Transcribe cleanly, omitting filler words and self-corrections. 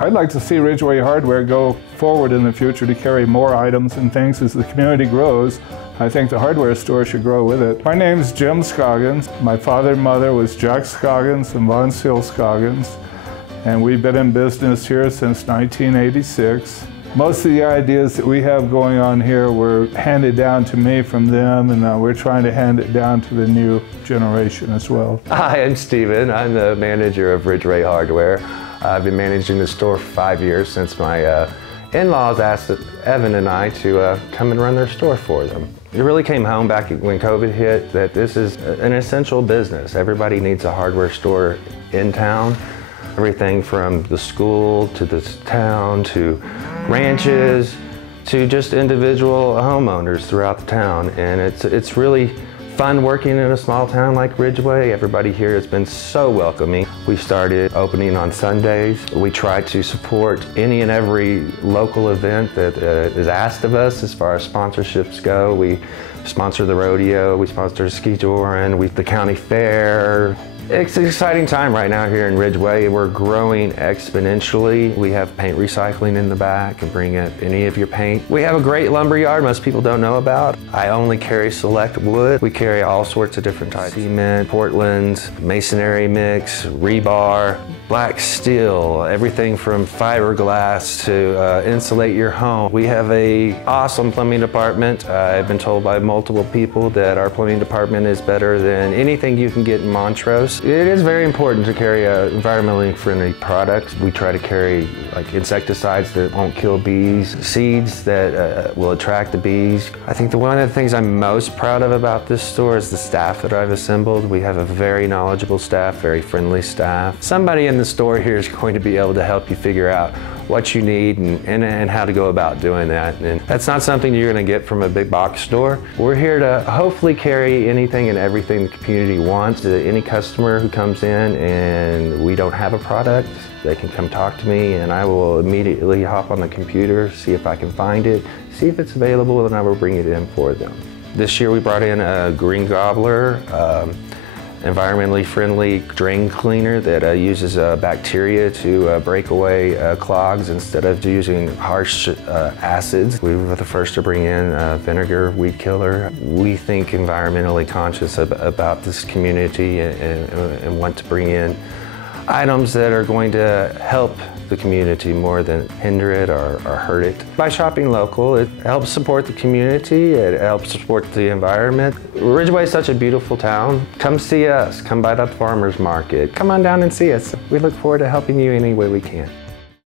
I'd like to see Ridgway Hardware go forward in the future to carry more items and things as the community grows. I think the hardware store should grow with it. My name's Jim Scoggins. My father and mother was Jack Scoggins and Von Seal Scoggins, and we've been in business here since 1986. Most of the ideas that we have going on here were handed down to me from them, and we're trying to hand it down to the new generation as well. Hi, I'm Steven. I'm the manager of Ridgway Hardware. I've been managing the store for 5 years since my in-laws asked Evan and I to come and run their store for them. It really came home back when COVID hit that this is an essential business. Everybody needs a hardware store in town. Everything from the school to the town to ranches to just individual homeowners throughout the town. And it's really fun working in a small town like Ridgway. Everybody here has been so welcoming. We started opening on Sundays. We try to support any and every local event that is asked of us as far as sponsorships go. We sponsor the rodeo, we sponsor ski touring, the county fair. It's an exciting time right now here in Ridgway. We're growing exponentially. We have paint recycling in the back and bring up any of your paint. We have a great lumber yard most people don't know about. I only carry select wood. We carry all sorts of different types. Cement, Portland, masonry mix, rebar, black steel, everything from fiberglass to insulate your home. We have an awesome plumbing department. I've been told by multiple people that our plumbing department is better than anything you can get in Montrose. It is very important to carry environmentally friendly products. We try to carry like insecticides that won't kill bees, seeds that will attract the bees. I think one of the things I'm most proud of about this store is the staff that I've assembled. We have a very knowledgeable staff, very friendly staff. Somebody in the store here is going to be able to help you figure out what you need and how to go about doing that. And that's not something you're going to get from a big box store. We're here to hopefully carry anything and everything the community wants. Any customer who comes in and we don't have a product, they can come talk to me and I will immediately hop on the computer, see if I can find it, see if it's available, and I will bring it in for them. This year we brought in a green gobbler, environmentally friendly drain cleaner that uses bacteria to break away clogs instead of using harsh acids. We were the first to bring in vinegar weed killer. We think environmentally conscious about this community and want to bring in items that are going to help the community more than hinder it or hurt it. By shopping local, it helps support the community, it helps support the environment. Ridgway is such a beautiful town. Come see us, come by the farmer's market. Come on down and see us. We look forward to helping you any way we can.